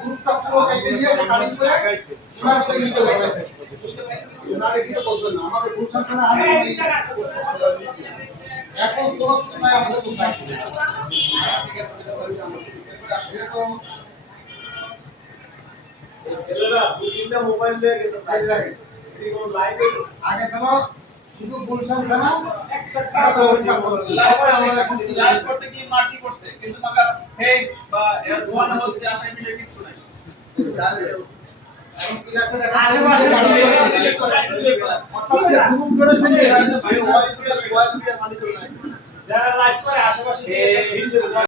গ্রুপটা পুরো কেটে নিয়ে কাটিং করে ওনার সেই ইতে বসাইতে ওনারে কিছু বলবেন না আমাদের গুলশান থানা এখন কোন সময় আমাদের উদ্ধার করে এটা তো ছেলেরা দুই তিনটা মোবাইল নিয়ে গেছে তাই লাগে এই কোন লাইভে আগে চলো শুধু গুলশান থানা একটা লাইভ এখন লাইভ করতে কি মার্টি করছে কিন্তু মাকা ফেস বা এর ওয়ান হচ্ছে আশায় বিষয় কিছু নাই এখন কি আছে আশেপাশে অর্থাৎ যে গ্রুপ করেছে ভাই ওয়াইফ মানি করে নাই যারা লাইভ করে আশেপাশে